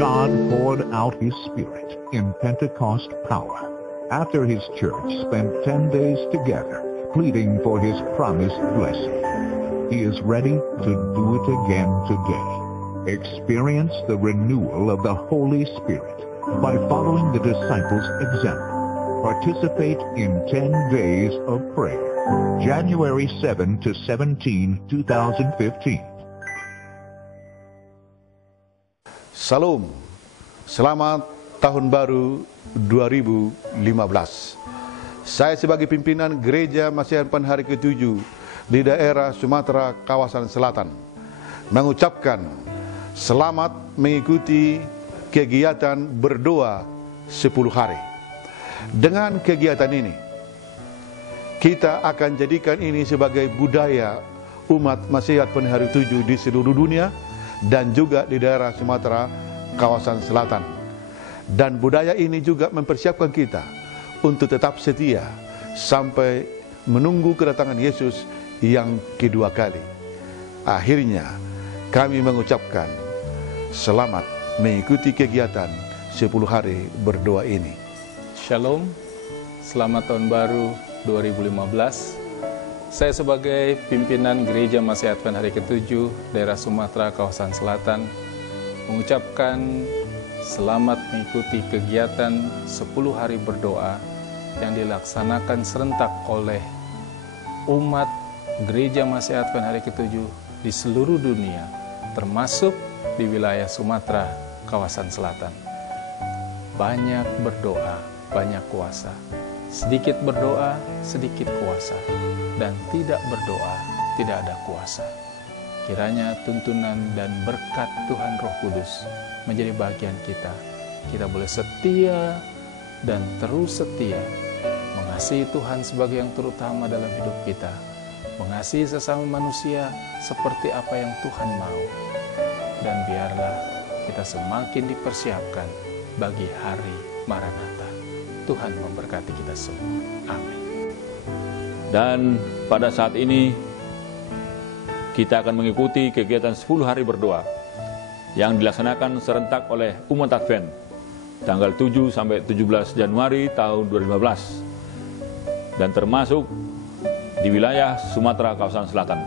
God poured out His Spirit in Pentecost power after His church spent 10 days together, pleading for His promised blessing. He is ready to do it again today. Experience the renewal of the Holy Spirit by following the disciples' example. Participate in 10 days of prayer, January 7 to 17, 2015. Salam, selamat Tahun Baru 2015. Saya sebagai pimpinan Gereja Masihan Penhari ke-7 di daerah Sumatera kawasan Selatan mengucapkan selamat mengikuti kegiatan berdoa 10 hari. Dengan kegiatan ini, kita akan jadikan ini sebagai budaya umat Masihat Penhari 7 di seluruh dunia dan juga di daerah Sumatera kawasan Selatan. Dan budaya ini juga mempersiapkan kita untuk tetap setia sampai menunggu kedatangan Yesus yang kedua kali. Akhirnya, kami mengucapkan selamat mengikuti kegiatan 10 hari berdoa ini. Shalom, selamat Tahun Baru 2015. Saya sebagai pimpinan Gereja Masihat Penhari ke-7 daerah Sumatera kawasan Selatan mengucapkan selamat mengikuti kegiatan 10 hari berdoa yang dilaksanakan serentak oleh umat Gereja Masihat Penhari ke-7 di seluruh dunia, termasuk di wilayah Sumatera kawasan Selatan. Banyak berdoa, banyak kuasa. Sedikit berdoa, sedikit kuasa. Dan tidak berdoa, tidak ada kuasa. Kiranya tuntunan dan berkat Tuhan Roh Kudus menjadi bagian kita. Kita boleh setia dan terus setia mengasihi Tuhan sebagai yang terutama dalam hidup kita. Mengasihi sesama manusia seperti apa yang Tuhan mau. Dan biarlah kita semakin dipersiapkan bagi hari Maranatha. Tuhan memberkati kita semua. Amin. Dan pada saat ini kita akan mengikuti kegiatan 10 hari berdoa yang dilaksanakan serentak oleh umat Advent tanggal 7 sampai 17 Januari tahun 2015 dan termasuk di wilayah Sumatera kawasan Selatan.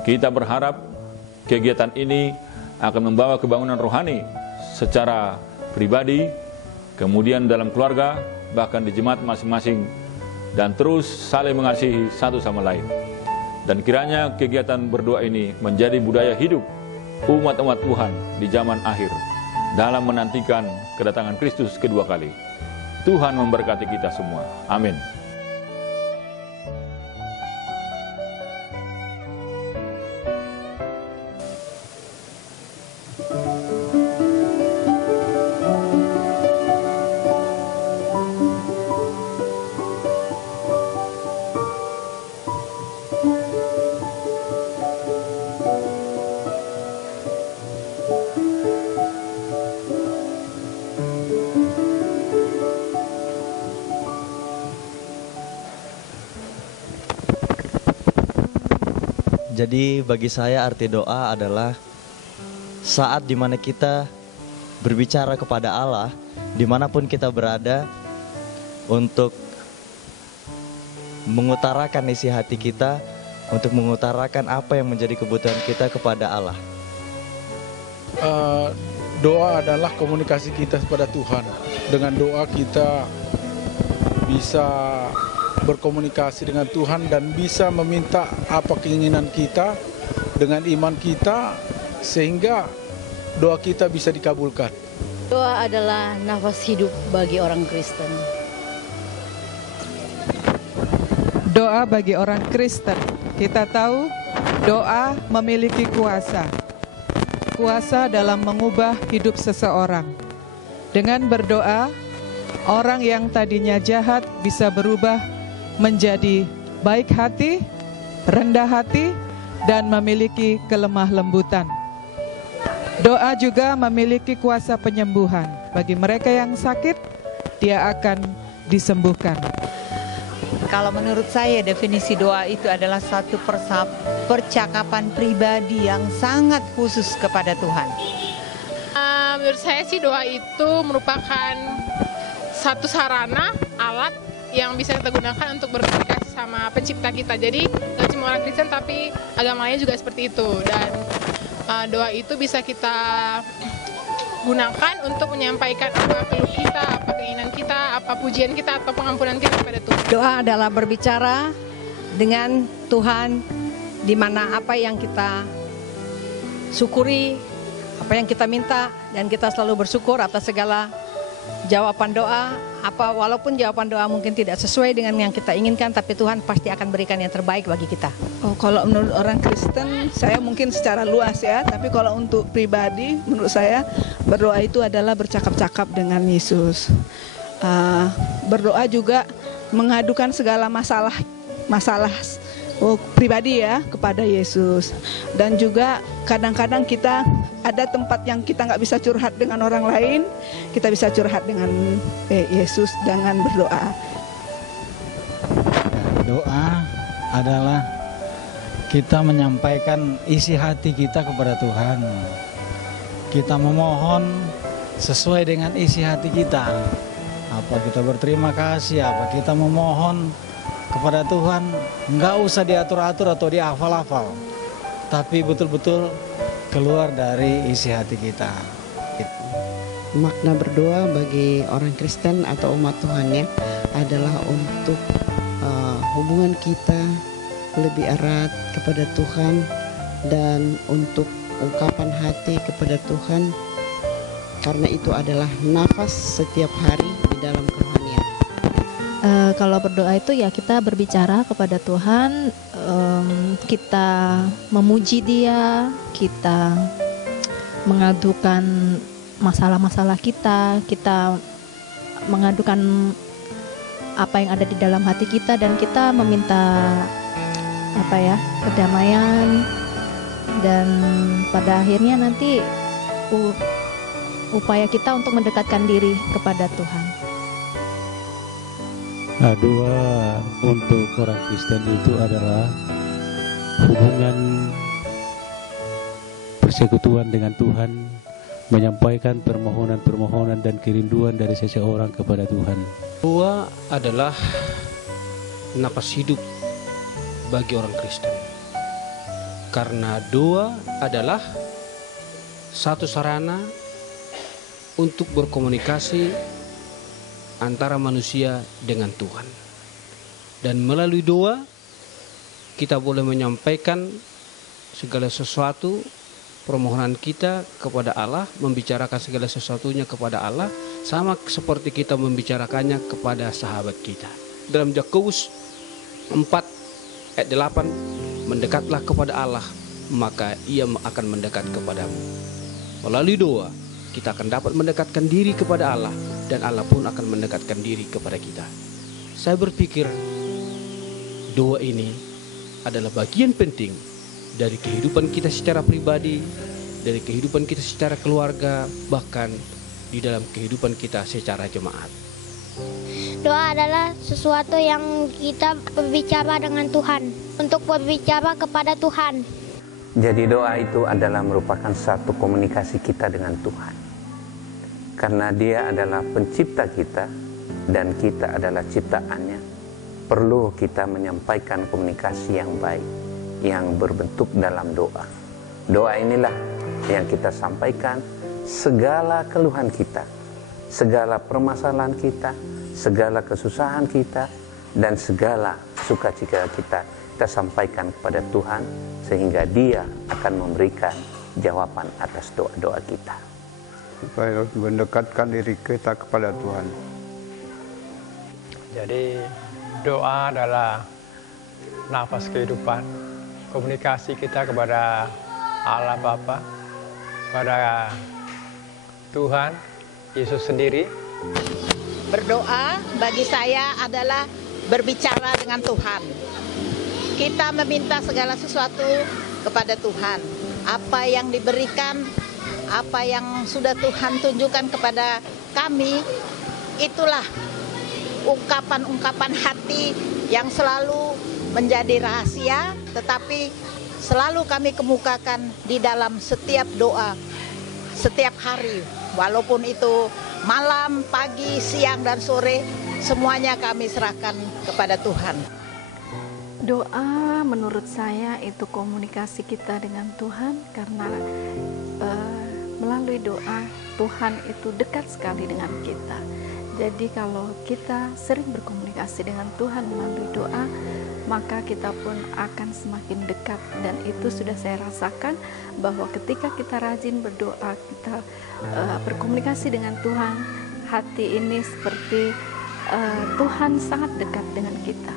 Kita berharap kegiatan ini akan membawa kebangunan rohani secara pribadi, kemudian dalam keluarga, bahkan di jemaat masing-masing, dan terus saling mengasihi satu sama lain. Dan kiranya kegiatan berdoa ini menjadi budaya hidup umat-umat Tuhan di zaman akhir dalam menantikan kedatangan Kristus kedua kali. Tuhan memberkati kita semua. Amin. Jadi bagi saya arti doa adalah saat dimana kita berbicara kepada Allah dimanapun kita berada untuk mengutarakan isi hati kita, untuk mengutarakan apa yang menjadi kebutuhan kita kepada Allah. Doa adalah komunikasi kita kepada Tuhan. Dengan doa kita bisa berkomunikasi dengan Tuhan dan bisa meminta apa keinginan kita dengan iman kita sehingga doa kita bisa dikabulkan. Doa adalah nafas hidup bagi orang Kristen. Doa bagi orang Kristen. Kita tahu doa memiliki kuasa. Kuasa dalam mengubah hidup seseorang. Dengan berdoa, orang yang tadinya jahat bisa berubah menjadi baik hati, rendah hati, dan memiliki kelemah lembutan. Doa juga memiliki kuasa penyembuhan. Bagi mereka yang sakit, dia akan disembuhkan. Kalau menurut saya definisi doa itu adalah satu percakapan pribadi yang sangat khusus kepada Tuhan. Menurut saya sih doa itu merupakan satu sarana, alat yang bisa kita gunakan untuk berkomunikasi sama pencipta kita. Jadi gak cuma orang Kristen tapi agama lain juga seperti itu. Dan doa itu bisa kita gunakan untuk menyampaikan apa keluh kita, apa keinginan kita, apa pujian kita, atau pengampunan kita kepada Tuhan. Doa adalah berbicara dengan Tuhan, di mana apa yang kita syukuri, apa yang kita minta, dan kita selalu bersyukur atas segala jawaban doa. Walaupun jawaban doa mungkin tidak sesuai dengan yang kita inginkan, tapi Tuhan pasti akan berikan yang terbaik bagi kita. Kalau menurut orang Kristen, saya mungkin secara luas ya, tapi kalau untuk pribadi, menurut saya berdoa itu adalah bercakap-cakap dengan Yesus. Berdoa juga mengadukan segala masalah pribadi ya kepada Yesus. Dan juga kadang-kadang kita ada tempat yang kita nggak bisa curhat dengan orang lain, kita bisa curhat dengan Yesus dengan berdoa. Doa adalah kita menyampaikan isi hati kita kepada Tuhan. Kita memohon sesuai dengan isi hati kita. Apa kita berterima kasih, apa kita memohon kepada Tuhan, nggak usah diatur-atur atau dihafal-hafal, tapi betul-betul keluar dari isi hati kita. Makna berdoa bagi orang Kristen atau umat Tuhan ya adalah untuk hubungan kita lebih erat kepada Tuhan dan untuk ungkapan hati kepada Tuhan, karena itu adalah nafas setiap hari di dalam kerohanian. Kalau berdoa itu ya kita berbicara kepada Tuhan, kita memuji Dia, kita mengadukan masalah-masalah kita mengadukan apa yang ada di dalam hati kita, dan kita meminta kedamaian, dan pada akhirnya nanti upaya kita untuk mendekatkan diri kepada Tuhan. Doa untuk orang Kristen itu adalah hubungan persekutuan dengan Tuhan, menyampaikan permohonan-permohonan dan kerinduan dari seseorang kepada Tuhan. Doa adalah napas hidup bagi orang Kristen, karena doa adalah satu sarana untuk berkomunikasi antara manusia dengan Tuhan. Dan melalui doa kita boleh menyampaikan segala sesuatu, permohonan kita kepada Allah, membicarakan segala sesuatunya kepada Allah, sama seperti kita membicarakannya kepada sahabat kita. Dalam Yakobus 4 ayat 8, mendekatlah kepada Allah, maka Ia akan mendekat kepadamu. Melalui doa kita akan dapat mendekatkan diri kepada Allah, dan Allah pun akan mendekatkan diri kepada kita. Saya berpikir doa ini adalah bagian penting dari kehidupan kita secara pribadi, dari kehidupan kita secara keluarga, bahkan di dalam kehidupan kita secara jemaat. Doa adalah sesuatu yang kita berbicara dengan Tuhan, untuk berbicara kepada Tuhan. Jadi doa itu adalah merupakan satu komunikasi kita dengan Tuhan. Karena Dia adalah pencipta kita dan kita adalah ciptaannya, perlu kita menyampaikan komunikasi yang baik, yang berbentuk dalam doa. Doa inilah yang kita sampaikan segala keluhan kita, segala permasalahan kita, segala kesusahan kita, dan segala sukacita kita sampaikan kepada Tuhan, sehingga Dia akan memberikan jawaban atas doa-doa kita. Supaya mendekatkan diri kita kepada Tuhan. Jadi doa adalah nafas kehidupan, komunikasi kita kepada Allah Bapa, kepada Tuhan Yesus sendiri. Berdoa bagi saya adalah berbicara dengan Tuhan. Kita meminta segala sesuatu kepada Tuhan. Apa yang diberikan, apa yang sudah Tuhan tunjukkan kepada kami, itulah ungkapan-ungkapan hati yang selalu menjadi rahasia, tetapi selalu kami kemukakan di dalam setiap doa, setiap hari, walaupun itu malam, pagi, siang, dan sore, semuanya kami serahkan kepada Tuhan. Doa menurut saya itu komunikasi kita dengan Tuhan, karena melalui doa Tuhan itu dekat sekali dengan kita. Jadi kalau kita sering berkomunikasi dengan Tuhan melalui doa, maka kita pun akan semakin dekat. Dan itu sudah saya rasakan bahwa ketika kita rajin berdoa, kita berkomunikasi dengan Tuhan, hati ini seperti Tuhan sangat dekat dengan kita.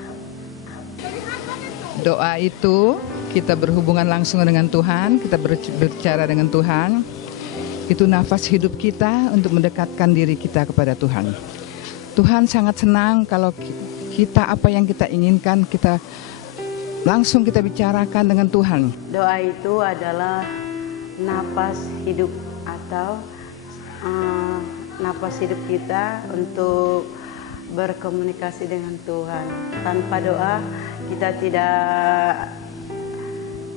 Doa itu kita berhubungan langsung dengan Tuhan, kita berbicara dengan Tuhan. Itu nafas hidup kita untuk mendekatkan diri kita kepada Tuhan. Tuhan sangat senang kalau kita apa yang kita inginkan, kita langsung kita bicarakan dengan Tuhan. Doa itu adalah nafas hidup atau nafas hidup kita untuk berkomunikasi dengan Tuhan. Tanpa doa kita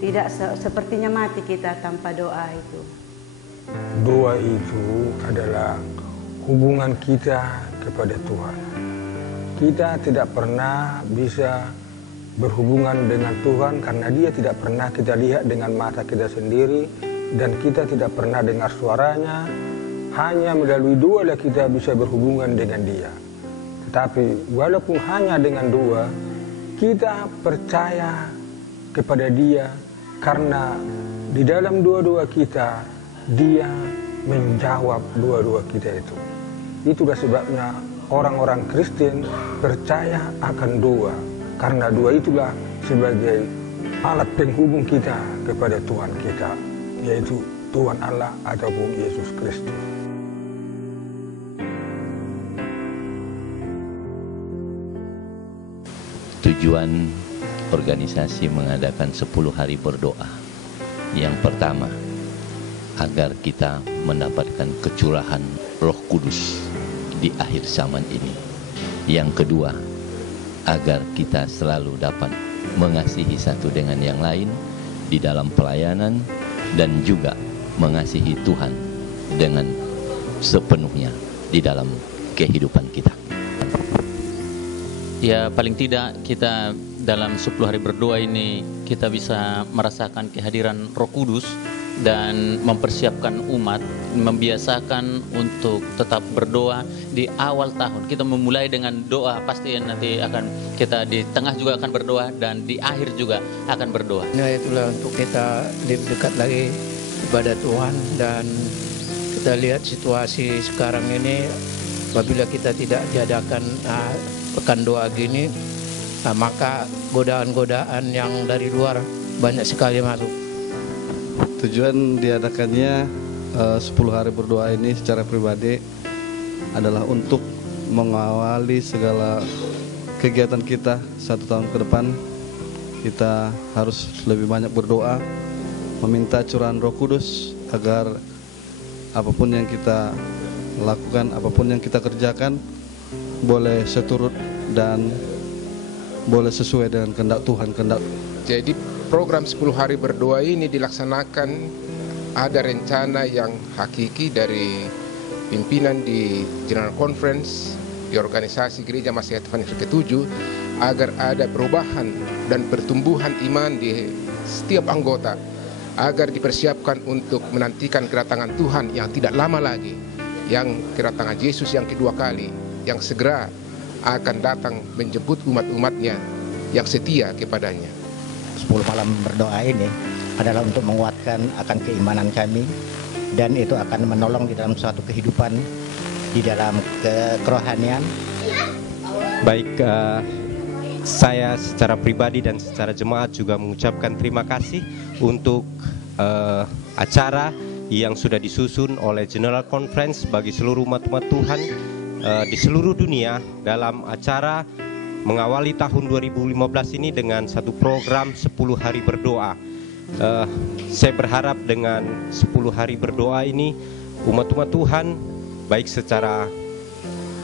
tidak sepertinya mati kita tanpa doa itu. Doa itu adalah hubungan kita kepada Tuhan. Kita tidak pernah bisa berhubungan dengan Tuhan karena Dia tidak pernah kita lihat dengan mata kita sendiri, dan kita tidak pernah dengar suaranya. Hanya melalui doa lah kita bisa berhubungan dengan Dia. Tetapi walaupun hanya dengan doa, kita percaya kepada Dia karena di dalam doa-doa kita Dia menjawab doa-doa kita itu. Itulah sebabnya orang-orang Kristen percaya akan doa, karena doa itulah sebagai alat penghubung kita kepada Tuhan kita, yaitu Tuhan Allah ataupun Yesus Kristus. Tujuan organisasi mengadakan 10 hari berdoa. Yang pertama, agar kita mendapatkan kecurahan Roh Kudus di akhir zaman ini. Yang kedua, agar kita selalu dapat mengasihi satu dengan yang lain di dalam pelayanan dan juga mengasihi Tuhan dengan sepenuhnya di dalam kehidupan kita. Ya, paling tidak kita dalam 10 hari berdoa ini kita bisa merasakan kehadiran Roh Kudus dan mempersiapkan umat, membiasakan untuk tetap berdoa di awal tahun. Kita memulai dengan doa, pasti nanti akan kita di tengah juga akan berdoa dan di akhir juga akan berdoa. Nah, itulah untuk kita lebih dekat lagi kepada Tuhan. Dan kita lihat situasi sekarang ini, apabila kita tidak diadakan pekan doa gini, maka godaan-godaan yang dari luar banyak sekali masuk. Tujuan diadakannya 10 hari berdoa ini secara pribadi adalah untuk mengawali segala kegiatan kita 1 tahun ke depan. Kita harus lebih banyak berdoa, meminta curahan Roh Kudus agar apapun yang kita lakukan, apapun yang kita kerjakan boleh seturut dan boleh sesuai dengan kehendak Tuhan. Jadi program 10 hari berdoa ini dilaksanakan, ada rencana yang hakiki dari pimpinan di General Conference di organisasi Gereja Masihat Tuhan Yesus ke-7 agar ada perubahan dan pertumbuhan iman di setiap anggota, agar dipersiapkan untuk menantikan kedatangan Tuhan yang tidak lama lagi, yang kedatangan Yesus yang kedua kali, yang segera akan datang menjemput umat-umatnya yang setia kepadanya. 10 malam berdoa ini adalah untuk menguatkan akan keimanan kami, dan itu akan menolong di dalam suatu kehidupan di dalam kerohanian. Baik, saya secara pribadi dan secara jemaat juga mengucapkan terima kasih untuk acara yang sudah disusun oleh General Conference bagi seluruh umat-umat Tuhan di seluruh dunia dalam acara mengawali tahun 2015 ini dengan satu program 10 hari berdoa. Saya berharap dengan 10 hari berdoa ini umat-umat Tuhan baik secara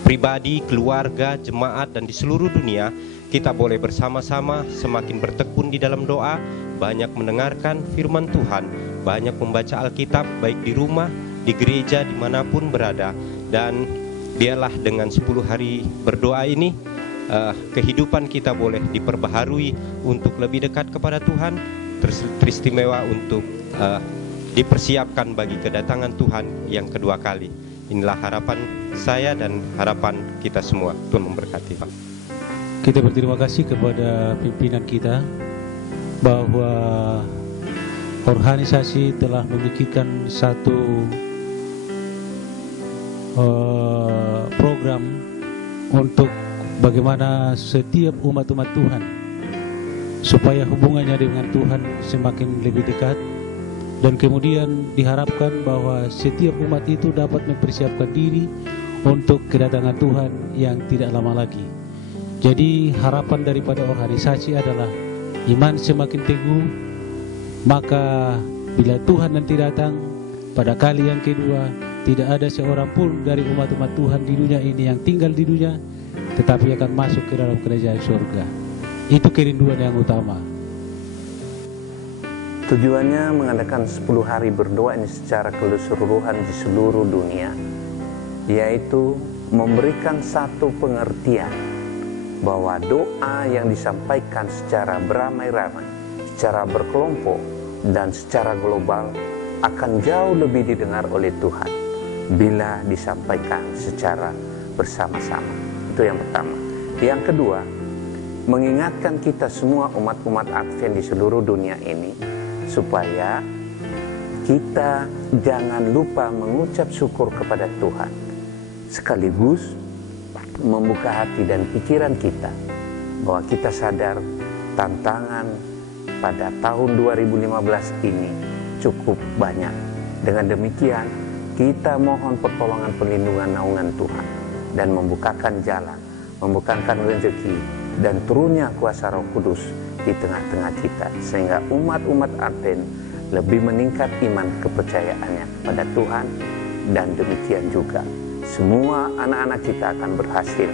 pribadi, keluarga, jemaat dan di seluruh dunia kita boleh bersama-sama semakin bertekun di dalam doa, banyak mendengarkan firman Tuhan, banyak membaca Alkitab baik di rumah, di gereja dimanapun berada. Dan biarlah dengan 10 hari berdoa ini kehidupan kita boleh diperbaharui untuk lebih dekat kepada Tuhan, teristimewa untuk dipersiapkan bagi kedatangan Tuhan yang kedua kali. Inilah harapan saya dan harapan kita semua. Tuhan memberkati, Pak. Kita berterima kasih kepada pimpinan kita bahwa organisasi telah memikirkan satu program untuk bagaimana setiap umat-umat Tuhan supaya hubungannya dengan Tuhan semakin lebih dekat, dan kemudian diharapkan bahwa setiap umat itu dapat mempersiapkan diri untuk kedatangan Tuhan yang tidak lama lagi. Jadi harapan daripada organisasi adalah iman semakin teguh, maka bila Tuhan nanti datang pada kali yang kedua, tidak ada seorang pun dari umat-umat Tuhan di dunia ini yang tinggal di dunia, tetapi akan masuk ke dalam kerajaan surga. Itu kerinduan yang utama. Tujuannya mengadakan 10 hari berdoa ini secara keseluruhan di seluruh dunia, yaitu memberikan satu pengertian bahwa doa yang disampaikan secara beramai-ramai, secara berkelompok, dan secara global akan jauh lebih didengar oleh Tuhan bila disampaikan secara bersama-sama. Itu yang pertama. Yang kedua, mengingatkan kita semua umat-umat Advent di seluruh dunia ini supaya kita jangan lupa mengucap syukur kepada Tuhan, sekaligus membuka hati dan pikiran kita bahwa kita sadar tantangan pada tahun 2015 ini cukup banyak. Dengan demikian, kita mohon pertolongan, perlindungan, naungan Tuhan, dan membukakan jalan, membukakan rezeki, dan turunnya kuasa Roh Kudus di tengah-tengah kita, sehingga umat-umat Advent lebih meningkat iman kepercayaannya pada Tuhan, dan demikian juga semua anak-anak kita akan berhasil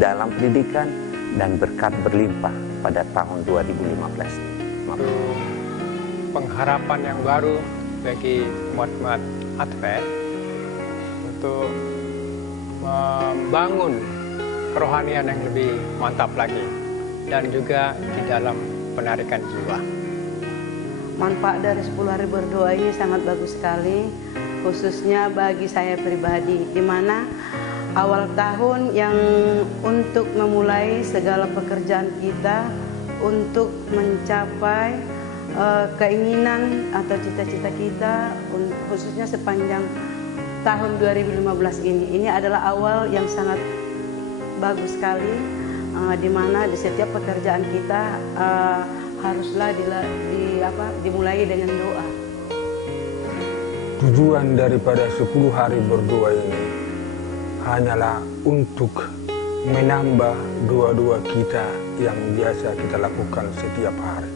dalam pendidikan dan berkat berlimpah pada tahun 2015. Pengharapan yang baru bagi umat-umat Advent untuk membangun kerohanian yang lebih mantap lagi, dan juga di dalam penarikan jiwa. Manfaat dari 10 hari berdoa ini sangat bagus sekali, khususnya bagi saya pribadi, di mana awal tahun yang untuk memulai segala pekerjaan kita untuk mencapai keinginan atau cita-cita kita, khususnya sepanjang tahun 2015 ini. Ini adalah awal yang sangat bagus sekali, di mana di setiap pekerjaan kita haruslah dimulai dengan doa. Tujuan daripada 10 hari berdoa ini hanyalah untuk menambah doa-doa kita yang biasa kita lakukan setiap hari,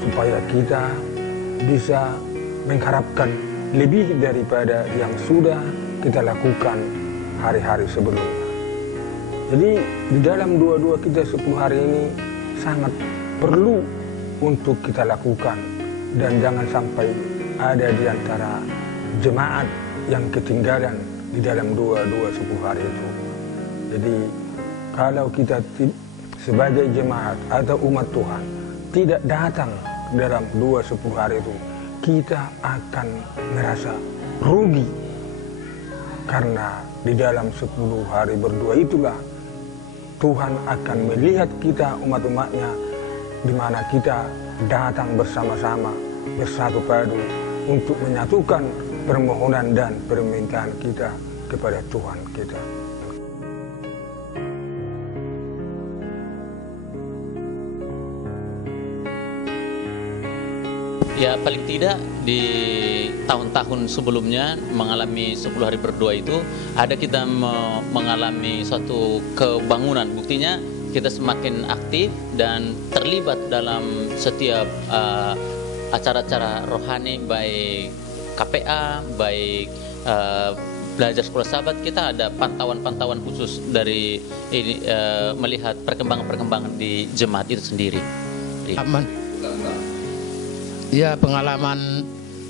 supaya kita bisa mengharapkan lebih daripada yang sudah kita lakukan hari-hari sebelumnya. Jadi di dalam doa-doa kita 10 hari ini sangat perlu untuk kita lakukan, dan jangan sampai ada di antara jemaat yang ketinggalan di dalam doa-doa 10 hari itu. Jadi kalau kita sebagai jemaat atau umat Tuhan tidak datang dalam doa 10 hari itu, kita akan merasa rugi, karena di dalam 10 hari berdoa itulah Tuhan akan melihat kita umat-umatnya, di mana kita datang bersama-sama, bersatu padu untuk menyatukan permohonan dan permintaan kita kepada Tuhan kita. Ya, paling tidak di tahun-tahun sebelumnya mengalami 10 hari berdoa itu ada kita mengalami suatu kebangunan. Buktinya kita semakin aktif dan terlibat dalam setiap acara-acara rohani, baik KPA, baik belajar sekolah sahabat. Kita ada pantauan-pantauan khusus dari ini, melihat perkembangan-perkembangan di jemaat itu sendiri. Ya, pengalaman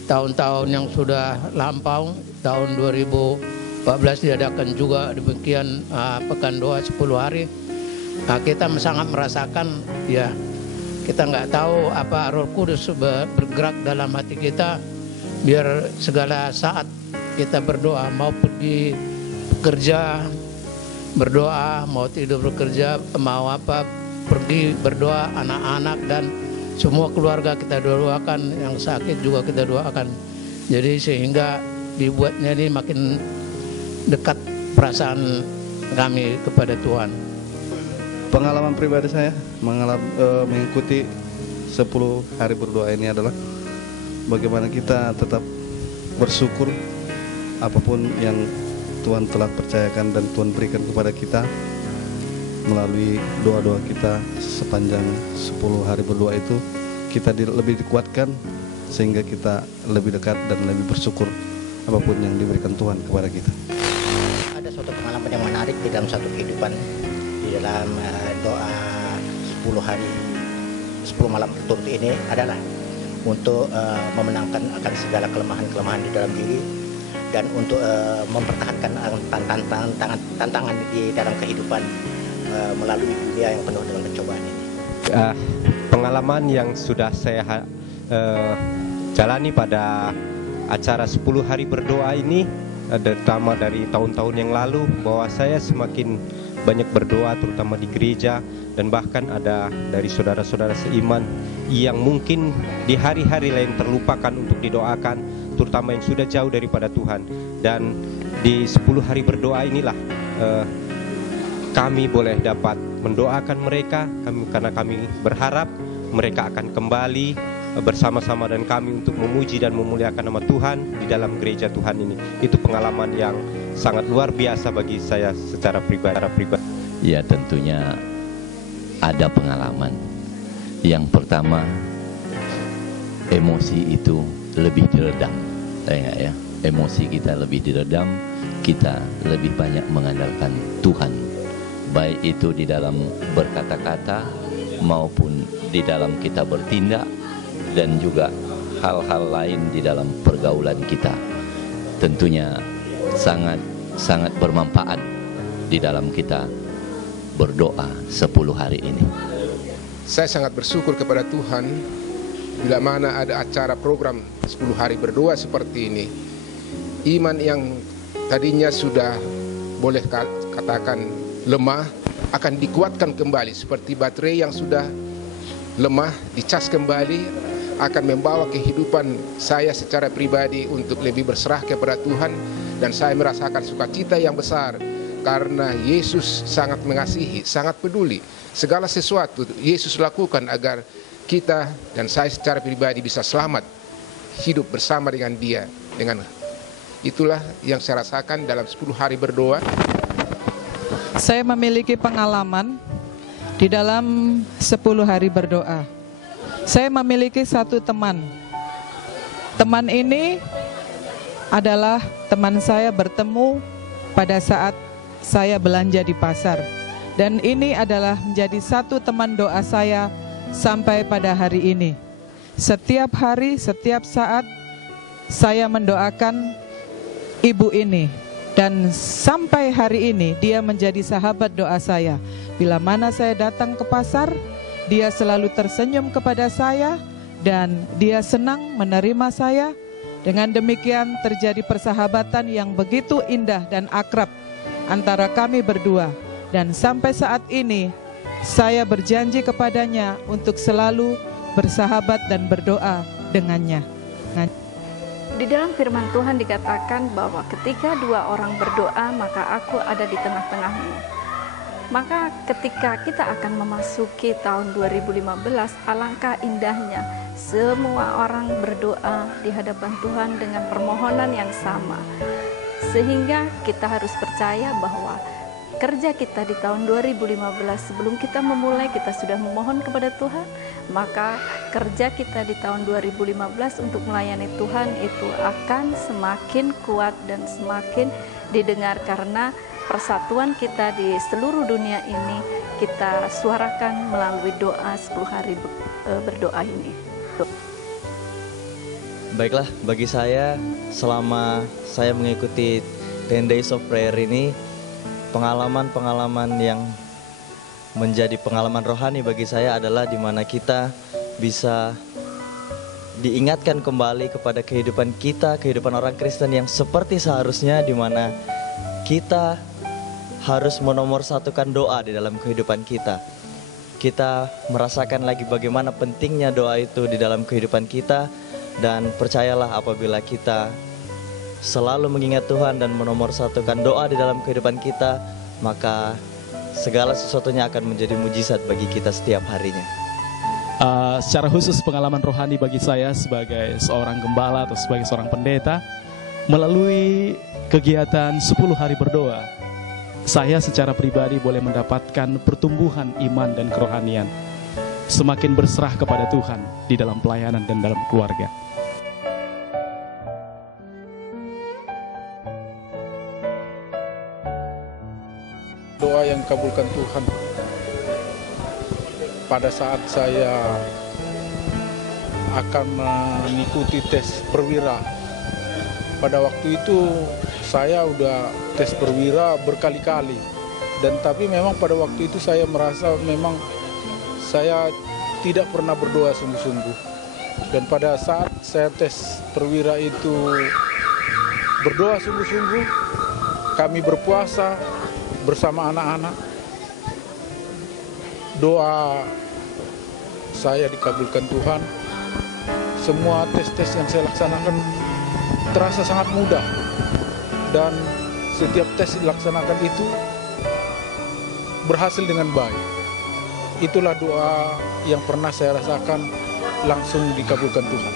tahun-tahun yang sudah lampau, tahun 2014 diadakan juga demikian pekan doa 10 hari. Nah, kita sangat merasakan ya, kita nggak tahu apa Roh Kudus bergerak dalam hati kita, biar segala saat kita berdoa, mau pergi bekerja berdoa, mau tidur bekerja, mau apa pergi berdoa, anak-anak dan semua keluarga kita doakan, yang sakit juga kita doakan. Jadi sehingga dibuatnya ini makin dekat perasaan kami kepada Tuhan. Pengalaman pribadi saya mengikuti 10 hari berdoa ini adalah bagaimana kita tetap bersyukur apapun yang Tuhan telah percayakan dan Tuhan berikan kepada kita melalui doa-doa kita sepanjang 10 hari berdoa itu. Kita lebih dikuatkan sehingga kita lebih dekat dan lebih bersyukur apapun yang diberikan Tuhan kepada kita. Ada suatu pengalaman yang menarik di dalam satu kehidupan, di dalam doa 10 hari 10 malam berturut ini adalah untuk memenangkan akan segala kelemahan-kelemahan di dalam diri dan untuk mempertahankan tantangan di dalam kehidupan melalui dunia yang penuh dengan pencobaan ini. Pengalaman yang sudah saya jalani pada acara 10 hari berdoa ini, terutama dari tahun-tahun yang lalu, bahwa saya semakin banyak berdoa terutama di gereja, dan bahkan ada dari saudara-saudara seiman yang mungkin di hari-hari lain terlupakan untuk didoakan, terutama yang sudah jauh daripada Tuhan. Dan di 10 hari berdoa inilah kami boleh dapat mendoakan mereka, karena kami berharap mereka akan kembali bersama-sama dan kami untuk memuji dan memuliakan nama Tuhan di dalam gereja Tuhan ini. Itu pengalaman yang sangat luar biasa bagi saya secara pribadi. Ya, tentunya ada pengalaman. Yang pertama, emosi itu lebih diredam, ya. Emosi kita lebih diredam, kita lebih banyak mengandalkan Tuhan, baik itu di dalam berkata-kata maupun di dalam kita bertindak, dan juga hal-hal lain di dalam pergaulan kita. Tentunya sangat bermanfaat di dalam kita berdoa 10 hari ini. Saya sangat bersyukur kepada Tuhan bila mana ada acara program 10 hari berdoa seperti ini. Iman yang tadinya sudah boleh katakan lemah akan dikuatkan kembali, seperti baterai yang sudah lemah dicas kembali, akan membawa kehidupan saya secara pribadi untuk lebih berserah kepada Tuhan, dan saya merasakan sukacita yang besar karena Yesus sangat mengasihi, sangat peduli. Segala sesuatu Yesus lakukan agar kita dan saya secara pribadi bisa selamat hidup bersama dengan Dia. Dengan itulah yang saya rasakan dalam 10 hari berdoa. Saya memiliki pengalaman di dalam 10 hari berdoa. Saya memiliki satu teman. Teman ini adalah teman saya bertemu pada saat saya belanja di pasar. Dan ini adalah menjadi satu teman doa saya sampai pada hari ini. Setiap hari, setiap saat saya mendoakan ibu ini. Dan sampai hari ini dia menjadi sahabat doa saya. Bila mana saya datang ke pasar, dia selalu tersenyum kepada saya dan dia senang menerima saya. Dengan demikian terjadi persahabatan yang begitu indah dan akrab antara kami berdua. Dan sampai saat ini saya berjanji kepadanya untuk selalu bersahabat dan berdoa dengannya. Di dalam firman Tuhan dikatakan bahwa ketika 2 orang berdoa, maka aku ada di tengah-tengahmu. Maka ketika kita akan memasuki tahun 2015, alangkah indahnya semua orang berdoa di hadapan Tuhan dengan permohonan yang sama. Sehingga kita harus percaya bahwa kerja kita di tahun 2015, sebelum kita memulai kita sudah memohon kepada Tuhan, maka kerja kita di tahun 2015 untuk melayani Tuhan itu akan semakin kuat dan semakin didengar, karena persatuan kita di seluruh dunia ini kita suarakan melalui doa 10 hari berdoa ini. Baiklah, bagi saya selama saya mengikuti 10 Days of Prayer ini, pengalaman-pengalaman yang menjadi pengalaman rohani bagi saya adalah di mana kita bisa diingatkan kembali kepada kehidupan kita, kehidupan orang Kristen yang seperti seharusnya, di mana kita harus menomorsatukan doa di dalam kehidupan kita. Kita merasakan lagi bagaimana pentingnya doa itu di dalam kehidupan kita, dan percayalah apabila kita selalu mengingat Tuhan dan menomorsatukan doa di dalam kehidupan kita, maka segala sesuatunya akan menjadi mujizat bagi kita setiap harinya. Secara khusus pengalaman rohani bagi saya sebagai seorang gembala atau sebagai seorang pendeta, melalui kegiatan 10 hari berdoa, saya secara pribadi boleh mendapatkan pertumbuhan iman dan kerohanian, semakin berserah kepada Tuhan di dalam pelayanan dan dalam keluarga. Doa yang kabulkan Tuhan. Pada saat saya akan mengikuti tes perwira, pada waktu itu saya udah tes perwira berkali-kali, dan tapi memang pada waktu itu saya merasa memang saya tidak pernah berdoa sungguh-sungguh. Dan pada saat saya tes perwira itu berdoa sungguh-sungguh, kami berpuasa bersama anak-anak, doa saya dikabulkan Tuhan. Semua tes-tes yang saya laksanakan terasa sangat mudah, dan setiap tes dilaksanakan itu berhasil dengan baik. Itulah doa yang pernah saya rasakan langsung dikabulkan Tuhan.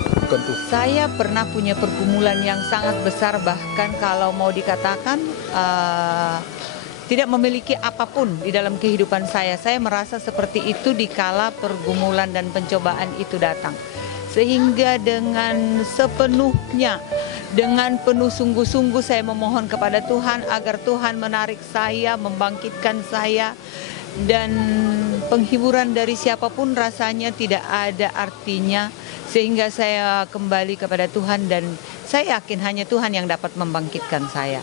Saya pernah punya pergumulan yang sangat besar, bahkan kalau mau dikatakan tidak memiliki apapun di dalam kehidupan saya. Saya merasa seperti itu dikala pergumulan dan pencobaan itu datang. Sehingga dengan sepenuhnya, dengan penuh sungguh-sungguh saya memohon kepada Tuhan agar Tuhan menarik saya, membangkitkan saya. Dan penghiburan dari siapapun rasanya tidak ada artinya, sehingga saya kembali kepada Tuhan, dan saya yakin hanya Tuhan yang dapat membangkitkan saya.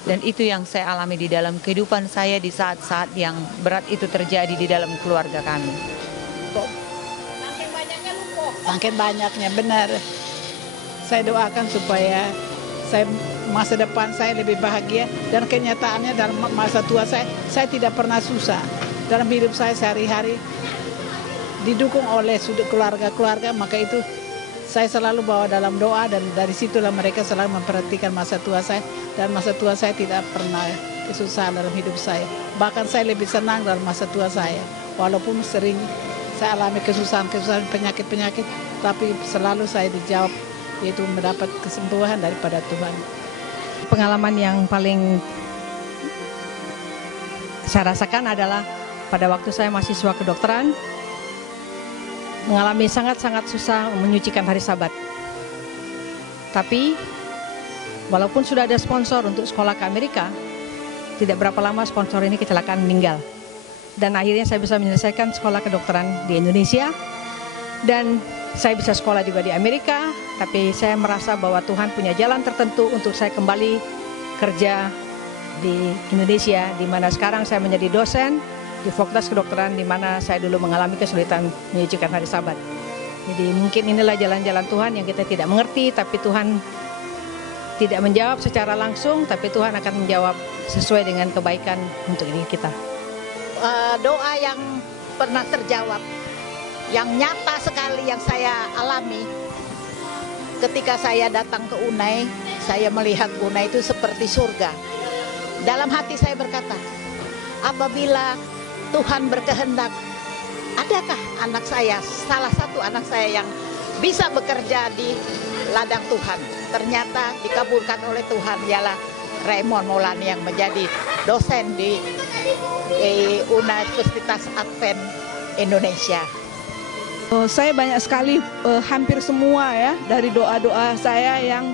Dan itu yang saya alami di dalam kehidupan saya di saat-saat yang berat itu terjadi di dalam keluarga kami. Makin banyaknya, benar. Saya doakan supaya masa depan saya lebih bahagia, dan kenyataannya dalam masa tua saya tidak pernah susah. Dalam hidup saya sehari-hari didukung oleh keluarga-keluarga, maka itu saya selalu bawa dalam doa, dan dari situlah mereka selalu memperhatikan masa tua saya, dan masa tua saya tidak pernah kesusahan dalam hidup saya. Bahkan saya lebih senang dalam masa tua saya, walaupun sering saya alami kesusahan-kesusahan, penyakit-penyakit, tapi selalu saya dijawab, yaitu mendapat kesembuhan daripada Tuhan. Pengalaman yang paling saya rasakan adalah pada waktu saya mahasiswa kedokteran, mengalami sangat-sangat susah menyucikan hari Sabat. Tapi walaupun sudah ada sponsor untuk sekolah ke Amerika, tidak berapa lama sponsor ini kecelakaan meninggal. Dan akhirnya saya bisa menyelesaikan sekolah kedokteran di Indonesia, dan saya bisa sekolah juga di Amerika. Tapi saya merasa bahwa Tuhan punya jalan tertentu untuk saya kembali kerja di Indonesia, di mana sekarang saya menjadi dosen di Fakultas Kedokteran, di mana saya dulu mengalami kesulitan menyucikan hari Sabat. Jadi mungkin inilah jalan-jalan Tuhan yang kita tidak mengerti, tapi Tuhan tidak menjawab secara langsung, tapi Tuhan akan menjawab sesuai dengan kebaikan untuk diri kita. Doa yang pernah terjawab, yang nyata sekali yang saya alami, ketika saya datang ke Unai, saya melihat Unai itu seperti surga. Dalam hati saya berkata, apabila Tuhan berkehendak, adakah anak saya, salah satu anak saya yang bisa bekerja di ladang Tuhan? Ternyata dikabulkan oleh Tuhan, ialah Raymond Maulani yang menjadi dosen di Universitas Advent Indonesia. Saya banyak sekali, hampir semua ya, dari doa-doa saya yang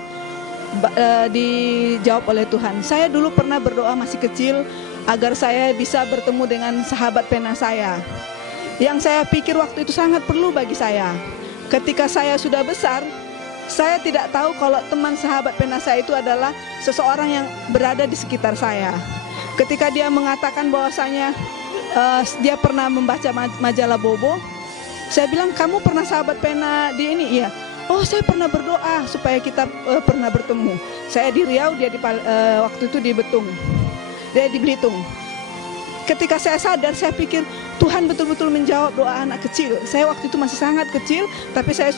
dijawab oleh Tuhan. Saya dulu pernah berdoa masih kecil agar saya bisa bertemu dengan sahabat pena saya, yang saya pikir waktu itu sangat perlu bagi saya. Ketika saya sudah besar, Saya tidak tahu kalau teman sahabat pena saya itu adalah seseorang yang berada di sekitar saya. Ketika dia mengatakan bahwasanya dia pernah membaca majalah Bobo, saya bilang, kamu pernah sahabat pena di ini? Iya. Oh, saya pernah berdoa supaya kita pernah bertemu. Saya di Riau, dia waktu itu di Betung, dia di Belitung. Ketika saya sadar, saya pikir Tuhan betul-betul menjawab doa anak kecil. Saya waktu itu masih sangat kecil, tapi saya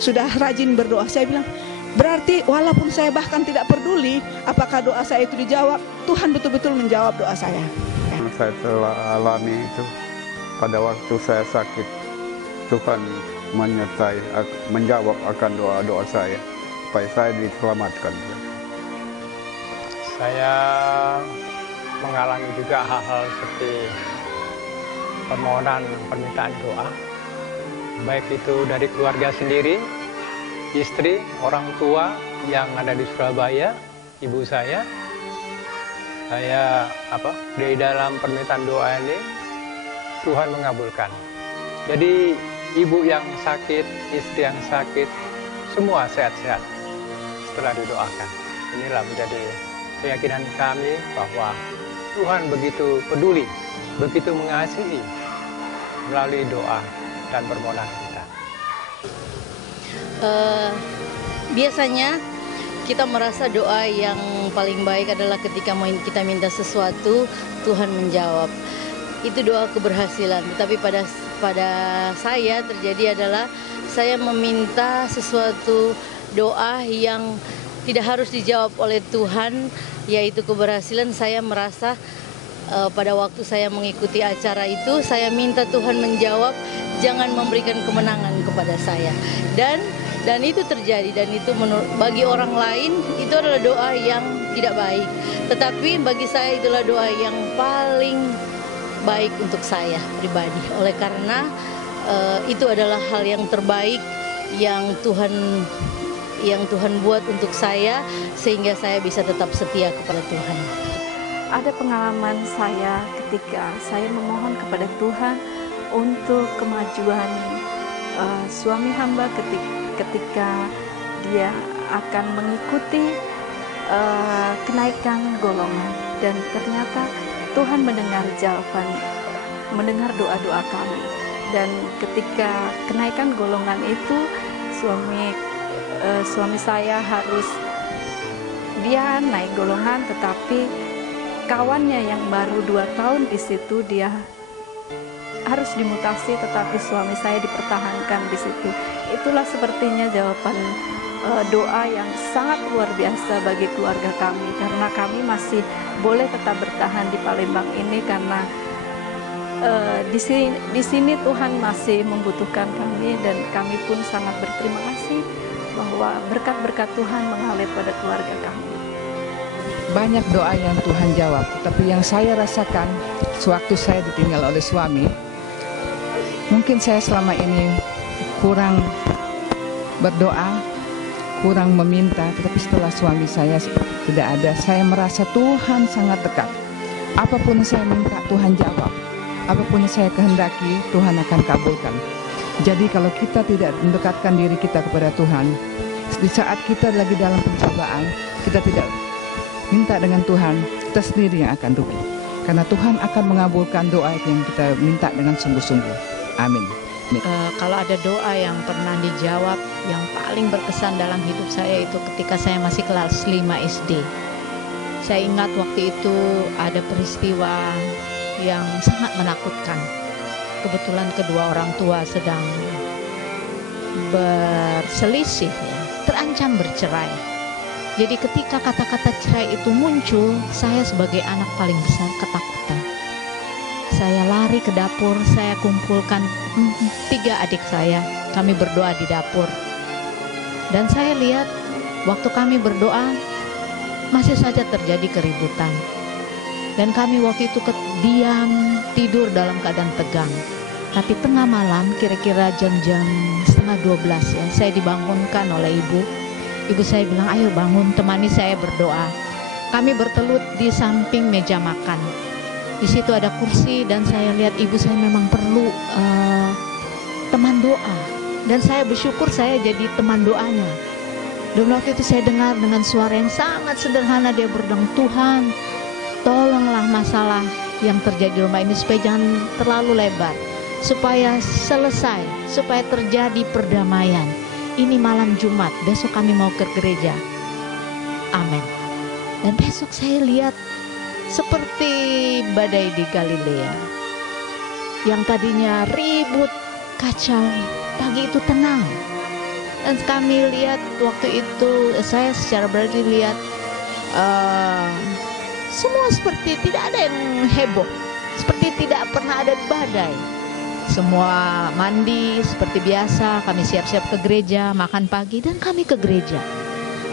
sudah rajin berdoa. Saya bilang, berarti walaupun saya bahkan tidak peduli apakah doa saya itu dijawab, Tuhan betul-betul menjawab doa saya. Saya telah alami itu pada waktu saya sakit. Tuhan menyertai, menjawab akan doa-doa saya supaya saya diselamatkan. Saya mengalami juga hal-hal seperti permohonan permintaan doa, baik itu dari keluarga sendiri, istri, orang tua yang ada di Surabaya, ibu saya di dalam permintaan doa ini Tuhan mengabulkan. Jadi ibu yang sakit, istri yang sakit, semua sehat-sehat setelah didoakan. Inilah menjadi keyakinan kami bahwa Tuhan begitu peduli, begitu mengasihi melalui doa dan permohonan kita. Biasanya kita merasa doa yang paling baik adalah ketika kita minta sesuatu, Tuhan menjawab. Itu doa keberhasilan. Tapi pada saya terjadi adalah saya meminta sesuatu doa yang tidak harus dijawab oleh Tuhan, yaitu keberhasilan. Saya merasa pada waktu saya mengikuti acara itu, saya minta Tuhan menjawab, jangan memberikan kemenangan kepada saya. Dan itu terjadi, dan itu bagi orang lain itu adalah doa yang tidak baik. Tetapi bagi saya itulah doa yang paling baik untuk saya pribadi. Oleh karena itu adalah hal yang terbaik yang Tuhan buat untuk saya, sehingga saya bisa tetap setia kepada Tuhan. Ada pengalaman saya ketika saya memohon kepada Tuhan untuk kemajuan suami hamba ketika dia akan mengikuti kenaikan golongan, dan ternyata Tuhan mendengar doa-doa kami. Dan ketika kenaikan golongan itu, suami saya dia naik golongan, tetapi kawannya yang baru 2 tahun di situ dia harus dimutasi, tetapi suami saya dipertahankan di situ. Itulah sepertinya jawaban doa yang sangat luar biasa bagi keluarga kami, karena kami masih boleh tetap bertahan di Palembang ini karena di sini Tuhan masih membutuhkan kami, dan kami pun sangat berterima kasih bahwa berkat-berkat Tuhan mengalir pada keluarga kami. Banyak doa yang Tuhan jawab, tapi yang saya rasakan sewaktu saya ditinggal oleh suami, mungkin saya selama ini kurang berdoa, kurang meminta, tetapi setelah suami saya tidak ada, saya merasa Tuhan sangat dekat. Apapun saya minta, Tuhan jawab. Apapun saya kehendaki, Tuhan akan kabulkan. Jadi kalau kita tidak mendekatkan diri kita kepada Tuhan, di saat kita lagi dalam pencobaan, kita tidak minta dengan Tuhan, kita sendiri yang akan rugi. Karena Tuhan akan mengabulkan doa yang kita minta dengan sungguh-sungguh. Amin. Kalau ada doa yang pernah dijawab, yang paling berkesan dalam hidup saya itu ketika saya masih kelas 5 SD. Saya ingat waktu itu ada peristiwa yang sangat menakutkan. Kebetulan kedua orang tua sedang berselisih, ya, terancam bercerai. Jadi ketika kata-kata cerai itu muncul, saya sebagai anak paling besar ketakutan. Saya lari ke dapur, saya kumpulkan 3 adik saya, kami berdoa di dapur. Dan saya lihat waktu kami berdoa masih saja terjadi keributan. Dan kami waktu itu diam, tidur dalam keadaan tegang. Tapi tengah malam, kira-kira jam-jam 11:30 ya, saya dibangunkan oleh ibu. Ibu saya bilang, ayo bangun, temani saya berdoa. Kami bertelut di samping meja makan. Di situ ada kursi, dan saya lihat ibu saya memang perlu teman doa. Dan saya bersyukur saya jadi teman doanya. Dan waktu itu saya dengar dengan suara yang sangat sederhana dia berdoa, Tuhan tolonglah masalah yang terjadi di rumah ini supaya jangan terlalu lebar, supaya selesai, supaya terjadi perdamaian. Ini malam Jumat, besok kami mau ke gereja. Amin. Dan besok saya lihat seperti badai di Galilea, yang tadinya ribut, kacau, pagi itu tenang. Dan kami lihat waktu itu, saya secara berarti lihat semua seperti tidak ada yang heboh, seperti tidak pernah ada badai. Semua mandi seperti biasa, kami siap-siap ke gereja, makan pagi, dan kami ke gereja.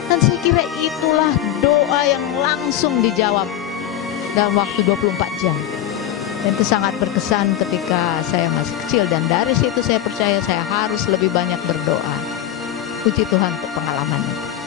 Dan saya kira itulah doa yang langsung dijawab dalam waktu 24 jam. Dan itu sangat berkesan ketika saya masih kecil, dan dari situ saya percaya saya harus lebih banyak berdoa. Puji Tuhan untuk pengalaman itu.